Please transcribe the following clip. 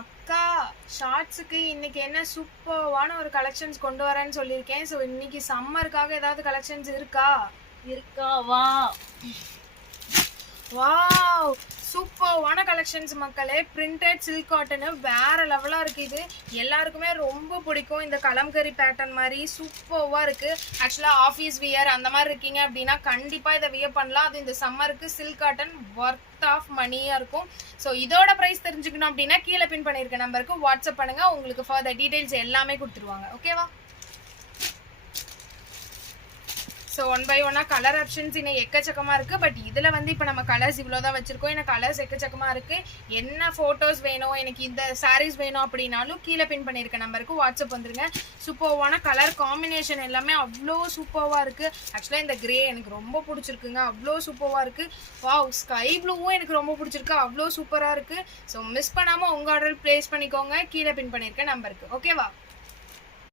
அக்கா ஷார்ட்ஸுக்கு இன்னைக்கு என்ன சூப்பர்வான ஒரு கலெக்ஷன்ஸ் கொண்டு வரேன்னு சொல்லியிருக்கேன். ஸோ இன்னைக்கு சம்மருக்காக ஏதாவது கலெக்ஷன்ஸ் இருக்கா? இருக்கா வா. வாவ், சூப்பர்வான கலெக்ஷன்ஸ் மக்களே. பிரிண்டட் சில்க் காட்டனு வேற லெவலா இருக்கு. இது எல்லாருக்குமே ரொம்ப பிடிக்கும். இந்த கலம்கரி பேட்டர்ன் மாதிரி சூப்பர்வா இருக்கு. ஆக்சுவலா ஆஃபீஸ் வியர் அந்த மாதிரி இருக்கீங்க அப்படின்னா கண்டிப்பா இதை வியர் பண்ணலாம். அது இந்த சம்மருக்கு சில்க் காட்டன் ஒர்த் ஆஃப் மணியா இருக்கும். ஸோ இதோட ப்ரைஸ் தெரிஞ்சுக்கணும் அப்படின்னா கீழே பின் பண்ணியிருக்க நம்பருக்கு வாட்ஸ்அப் பண்ணுங்க. உங்களுக்கு ஃபர்தர் டீடைல்ஸ் எல்லாமே கொடுத்துருவாங்க. ஓகேவா? ஸோ ஒன் பை ஒன்னாக கலர் ஆப்ஷன்ஸ் இன்னும் எக்கச்சக்கமாக இருக்குது. பட் இதில் வந்து இப்போ நம்ம கலர்ஸ் இவ்வளோ தான் வச்சுருக்கோம். எனக்கு கலர்ஸ் எக்கச்சக்கமாக இருக்குது. என்ன ஃபோட்டோஸ் வேணும், எனக்கு இந்த சாரீஸ் வேணும் அப்படின்னாலும் கீழே பின் பண்ணியிருக்க நம்பருக்கு வாட்ஸ்அப் வந்துருங்க. சூப்பர்வான கலர் காம்பினேஷன் எல்லாமே அவ்வளோ சூப்பர்வாக இருக்குது. ஆக்சுவலாக இந்த கிரே எனக்கு ரொம்ப பிடிச்சிருக்குங்க. அவ்வளோ சூப்பர்வாக இருக்குது. வாவ், ஸ்கை ப்ளூவும் எனக்கு ரொம்ப பிடிச்சிருக்கு. அவ்வளோ சூப்பராக இருக்குது. ஸோ மிஸ் பண்ணாமல் உங்கள் ஆர்டர் ப்ளேஸ் பண்ணிக்கோங்க கீழே பின் பண்ணியிருக்க நம்பருக்கு. ஓகேவா?